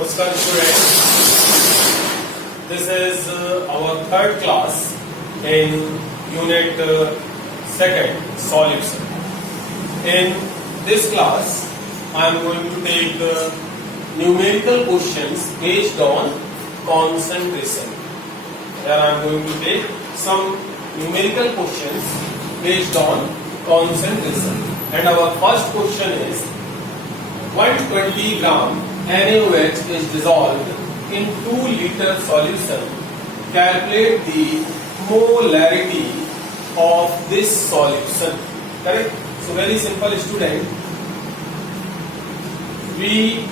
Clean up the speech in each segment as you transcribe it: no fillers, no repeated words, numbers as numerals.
Namaskar students, this is our third class in unit second solution. In this class I am going to take numerical questions based on concentration. Here I am going to take some numerical questions based on concentration, and our first question is 120 gram NaOH is dissolved in 2 liter solution. Calculate the molarity of this solution. Correct? So very simple student. We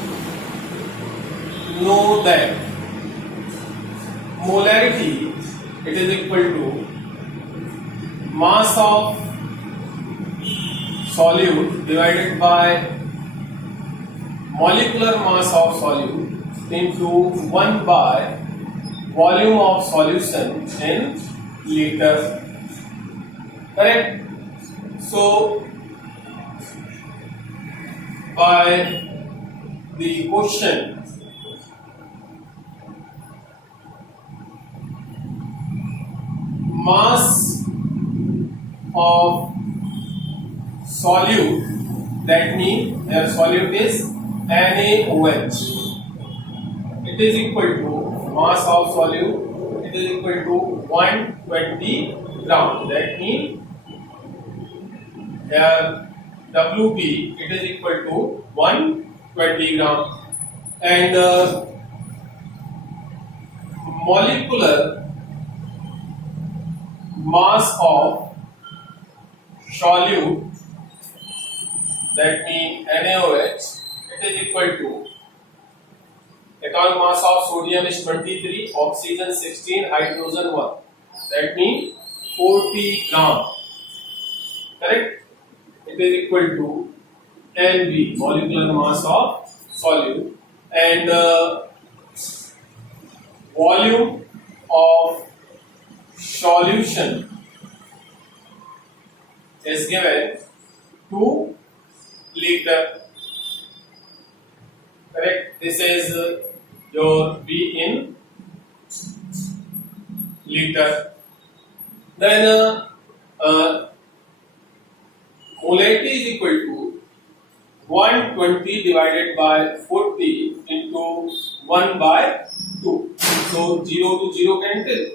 know that molarity, it is equal to mass of solute divided by molecular mass of solute into 1 by volume of solution in liter. Correct? So by the question, mass of solute, that means their solute is NaOH. It is equal to mass of solute. It is equal to 120 gram. That means here WB, it is equal to 120 gram, and molecular mass of solute, that means NaOH, it is equal to atomic mass of sodium is 23, oxygen 16, hydrogen 1. That means 40 gram. Correct? It is equal to Mv, molecular mass of solute, and volume of solution is given 2 liter. Correct? This is your V in liter. Then molarity is equal to 120 divided by 40 into 1 by 2. So 0 to 0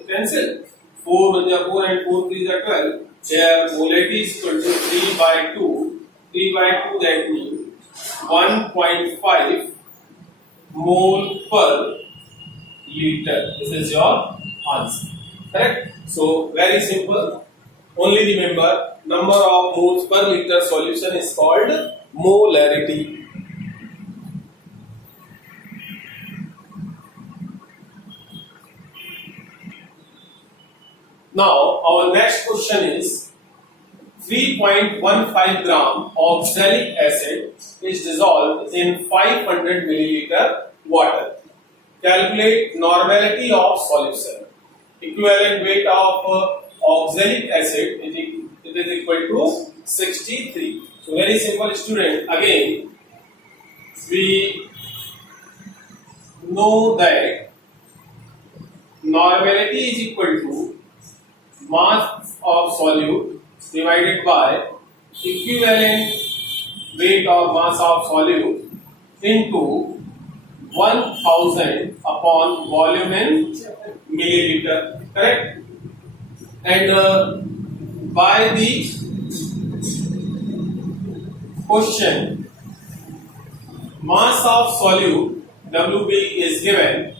cancel. 4 1 is 4 and 4 3 is 12. Here molarity is equal to 3 by 2. 3 by 2, that means 1.5 mole per liter. This is your answer. Correct? So very simple. Only remember, number of moles per liter solution is called molarity. Now our next question is 3.15 gram of oxalic acid is dissolved in 500 milliliter water. Calculate normality of solution. Equivalent weight of oxalic acid is equal to 63. So very simple student. Again, we know that normality is equal to mass of solute divided by equivalent weight of mass of solute into 1000 upon volume in milliliter. Correct? And by the question, mass of solute WB is given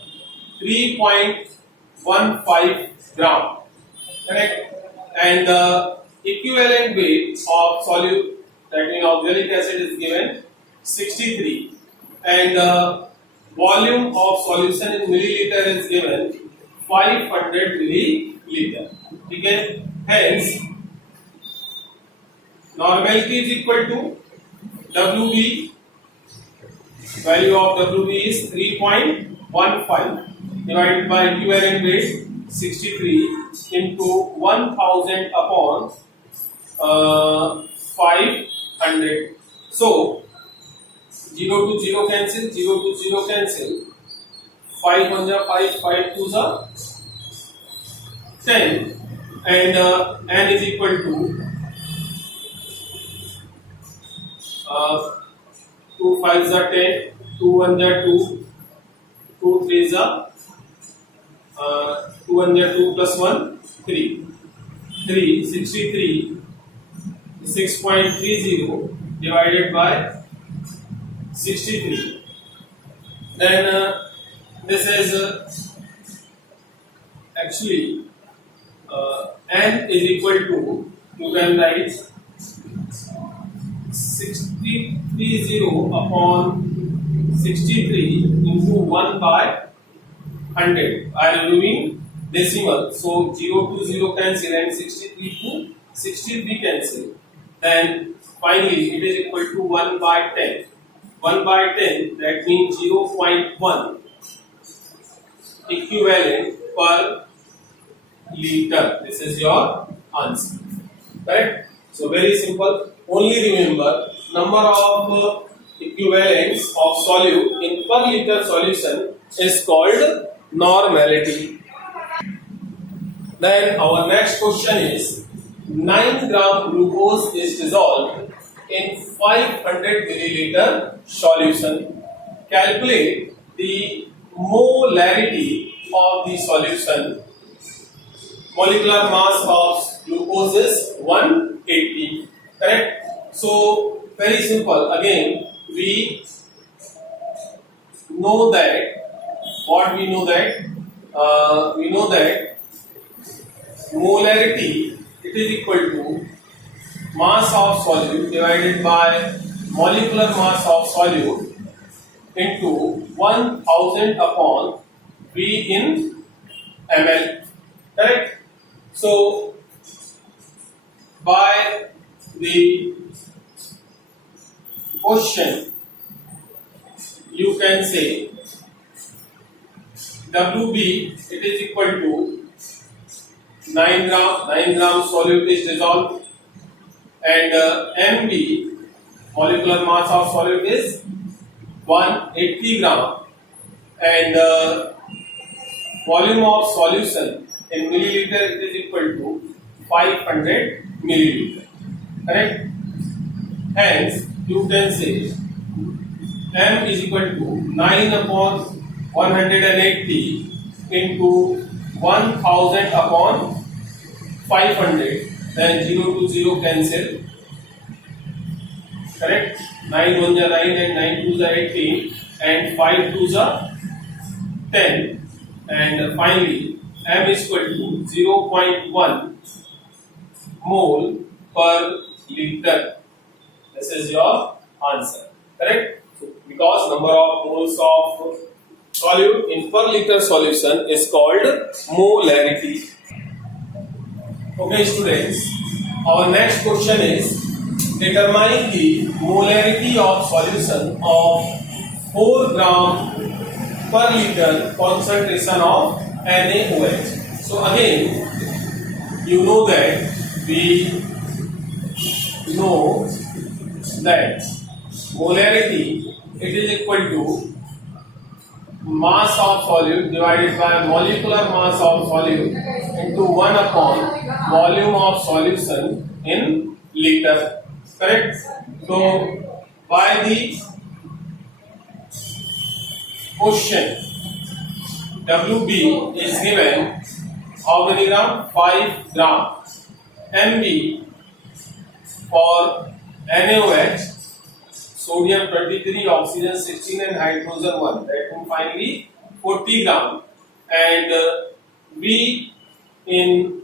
3.15 gram. Correct? And the equivalent weight of solute, that means oxalic acid, is given 63, and the volume of solution in milliliter is given 500 milliliter. Okay? Hence normality is equal to WB, value of WB is 3.15 divided by equivalent weight 63 into 1000 upon 500. So 0 to 0 cancel, 0 to 0 cancel. 5 1 जा 5, 5 2 जा 10, and n is equal to 2 5 जा 10, 2 1 जा 2, 2 3 जा 2 1 जा 2 plus 1 3, 63 6.30 divided by 63. Then this is actually n is equal to, you can write 630 upon 63 into 1 by 100. I am removing decimal, so 0 to 0 cancel and 63 to 63 cancel. Then finally it is equal to 1 by 10. 1 by 10, that means 0.1 equivalent per liter. This is your answer. Correct? So very simple. Only remember, number of equivalents of solute in per liter solution is called normality. Then our next question is, 9 gram glucose is dissolved in 500 milliliter solution. Calculate the molarity of the solution. Molecular mass of glucose is 180. Correct? So very simple. Again, we know that what we know that molarity, it is equal to mass of solute divided by molecular mass of solute into 1000 upon V in ml. Correct? So by the question you can say WB, it is equal to 9 gram solute is dissolved, and MB, molecular mass of solute, is 180 gram, and volume of solution in milliliter, it is equal to 500 milliliter. Correct? Hence you can say M is equal to 9 upon 180 into 1000 upon 500, then 0 to 0 cancel. Correct? 9 1 ja 9 and 9 2 ja 18 and 5 2 ja 10, and finally M is equal to 0.1 mole per liter. This is your answer. Correct? Because number of moles of solute in per liter solution is called molarity. Okay students, our next question is, determine the molarity of solution of 4 gram per liter concentration of NaOH. So again, you know that we know that molarity, it is equal to mass of solute divided by molecular mass of solute into 1 upon volume of solution in liter. Correct? So by the question, WB is given how many gram? 5 gram. MB for NaOH, sodium 23, oxygen 16 and hydrogen 1, that means finally 40 gram, and V in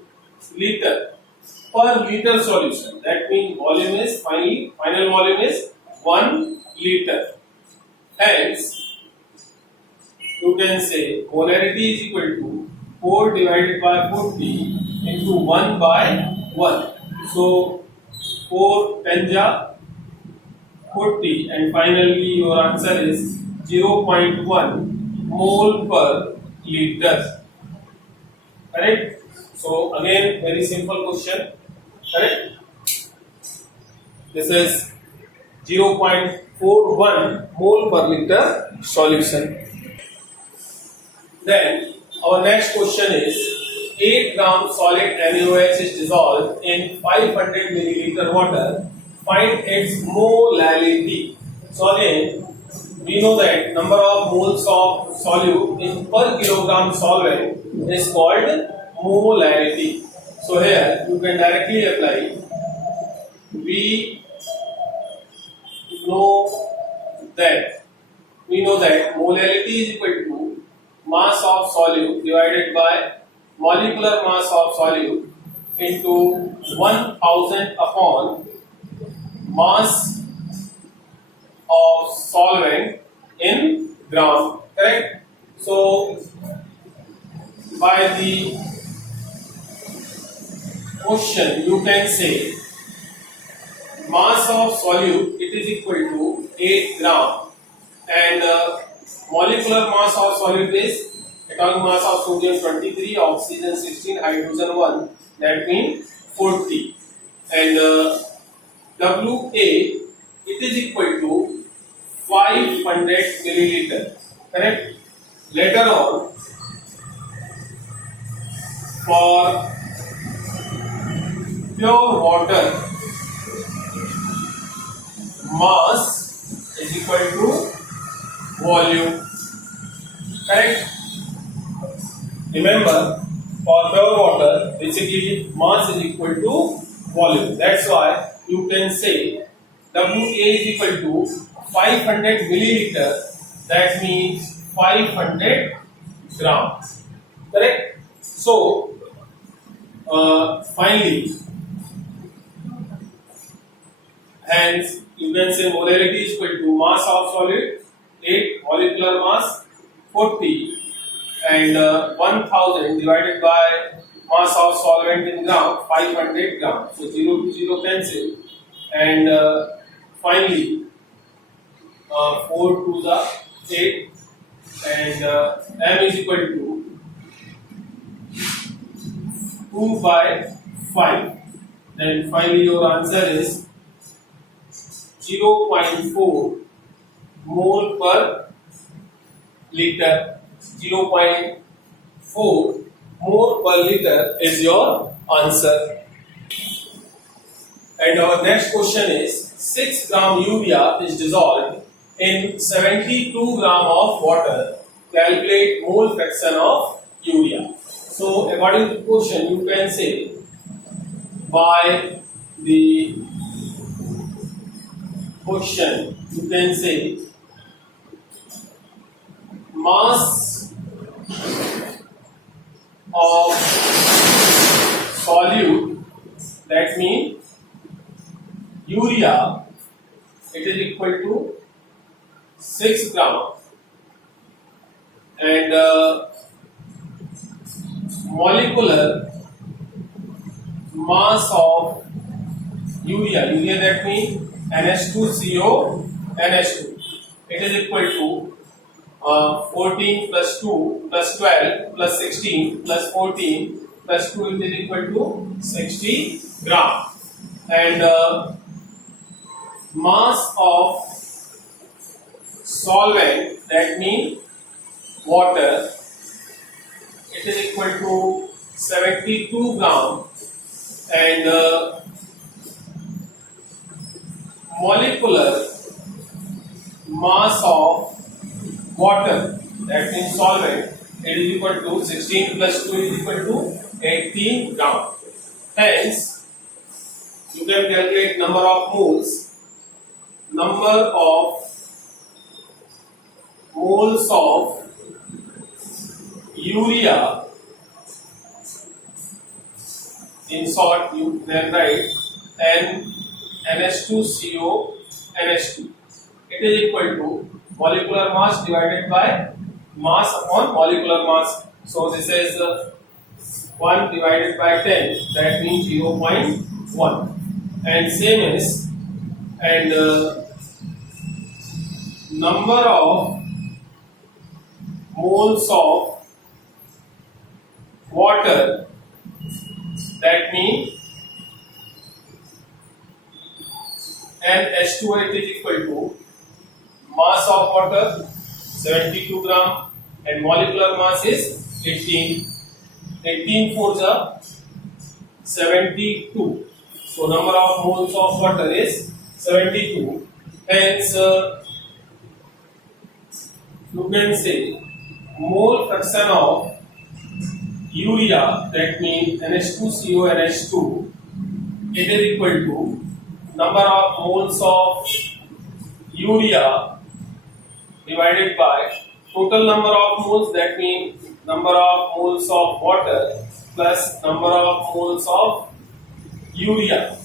liter per liter solution, that means volume is final volume is 1 liter. Hence you can say molarity is equal to 4 divided by 40 into 1 by 1. So 4 10 ja 40, and finally your answer is 0.1 mole per liter. Correct? So again, very simple question. Correct? This is 0.41 mole per liter solution. Then our next question is 8 gram solid NaOH is dissolved in 500 milliliter water. Find its molality. So again, we know that number of moles of solute in per kilogram solvent is called molality. So here you can directly apply. We know that molality is equal to mass of solute divided by molecular mass of solute into 1000 upon mass of solvent in gram. Correct? So by the question you can say mass of solute it is equal to 8 gram and molecular mass of solute is atomic mass of sodium 23, oxygen 16, hydrogen 1, that means 40, and WA it is equal to 500 milliliter. Correct? Later on, for pure water, mass is equal to volume. Correct? Remember, for pure water, basically mass is equal to volume. That's why you can say WA is equal to 500 milliliter. That means 500 grams. Correct? So, finally, hence you can say molality is equal to mass of solid 8, molecular mass 40, and 1000 divided by mass of solvent in gram 500 grams. So 0 to 0 cancel, and finally 4 to the 8, and m is equal to 2 by 5. Then finally your answer is 0.4 mole per liter. 0.4 mole per liter is your answer. And our next question is 6 gram urea is dissolved in 72 gram of water. Calculate mole fraction of urea. So according to the question you can say by the question you can say mass of solute, that means urea, it is equal to 6 gram, and molecular mass of urea that means NH2CO NH2, it is equal to 14 plus 2 plus 12 plus 16 plus 14 plus 2, it is equal to 60 gram, and mass of solvent, that means water, it is equal to 72 gram, and molecular mass of water, that means solvent, it is equal to 16 plus 2 is equal to 18 gram. Hence, you can calculate number of moles. Number of moles of urea, in short you can write NH2CO NH2, it is equal to molecular mass divided by mass upon molecular mass. So this is 1 divided by 10, that means 0.1, and same is, and number of moles of water, that means NH2 it is equal to mass of water 72 gram and molecular mass is 18. 18 fours are 72. So number of moles of water is 72. Hence, you can say mole fraction of urea, that means NH2CO NH2, it is equal to number of moles of urea divided by total number of moles, that means number of moles of water plus number of moles of urea.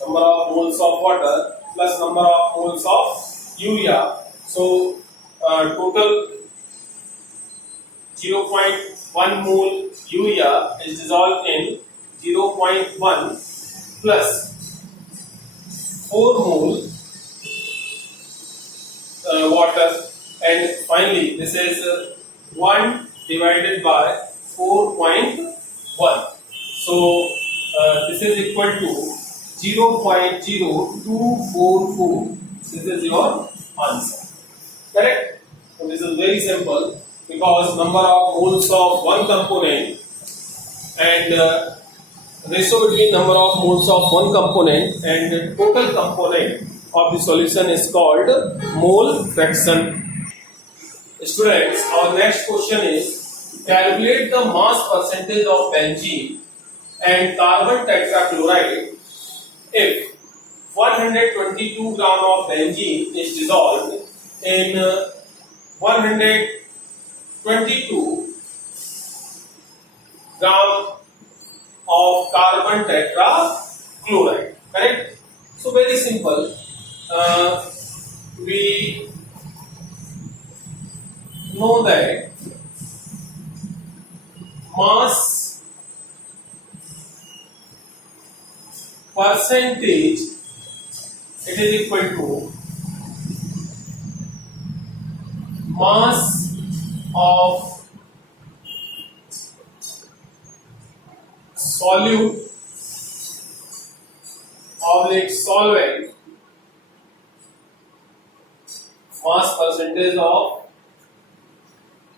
Number of moles of water plus number of moles of urea. So total 0.1 mole urea is dissolved in 0.1 plus 4 mole water, and finally this is 1 divided by 4.1. So this is equal to 0.0244. This is your answer. Correct? So this is very simple, because number of moles of one component and ratio between number of moles of one component and total component of the solution is called mole fraction. Students, our next question is calculate the mass percentage of benzene and carbon tetrachloride if 122 gram of benzene is dissolved in 122 gram of carbon tetrachloride. Correct? So very simple. We know that mass percentage, it is equal to mass of solute oblique solvent, mass percentage of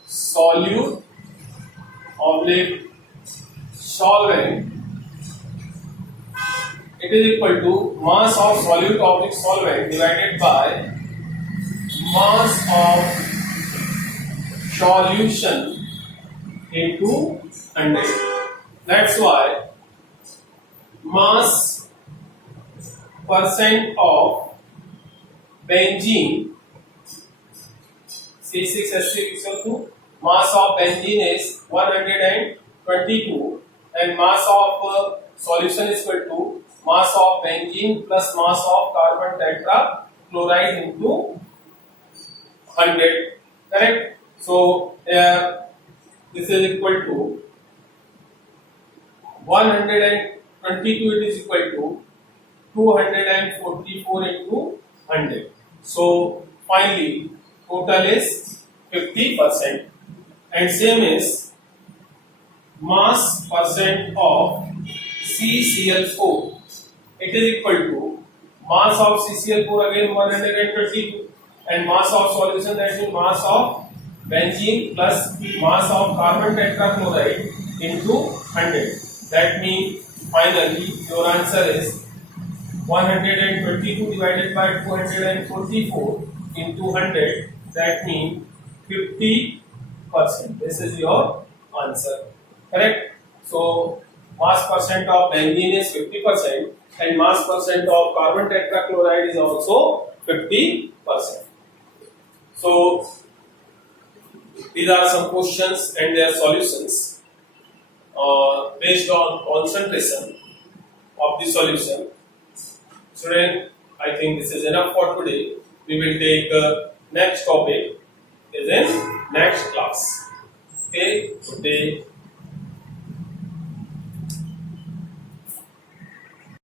solute oblique solvent, it is equal to mass of solute oblique solvent divided by mass of solution into 100. That's why mass percent of benzene C6H6 equal to mass of benzene is 122 and mass of solution is equal to mass of benzene plus mass of carbon tetrachloride into 100. Correct? So this is equal to 122, it is equal to 244 into 100. So finally total is 50%, and same is mass percent of CCl4, it is equal to mass of CCl4 again 122 and mass of solution, that means mass of benzene plus mass of carbon tetrachloride into 100. That means finally your answer is 122 divided by 244 into 100, that means 50%. This is your answer. Correct? So mass percent of benzene is 50% and mass percent of carbon tetrachloride is also 50%. So these are some questions and their solutions based on concentration of the solution. Student, I think this is enough for today. We will take next topic is in next class. Okay, good day.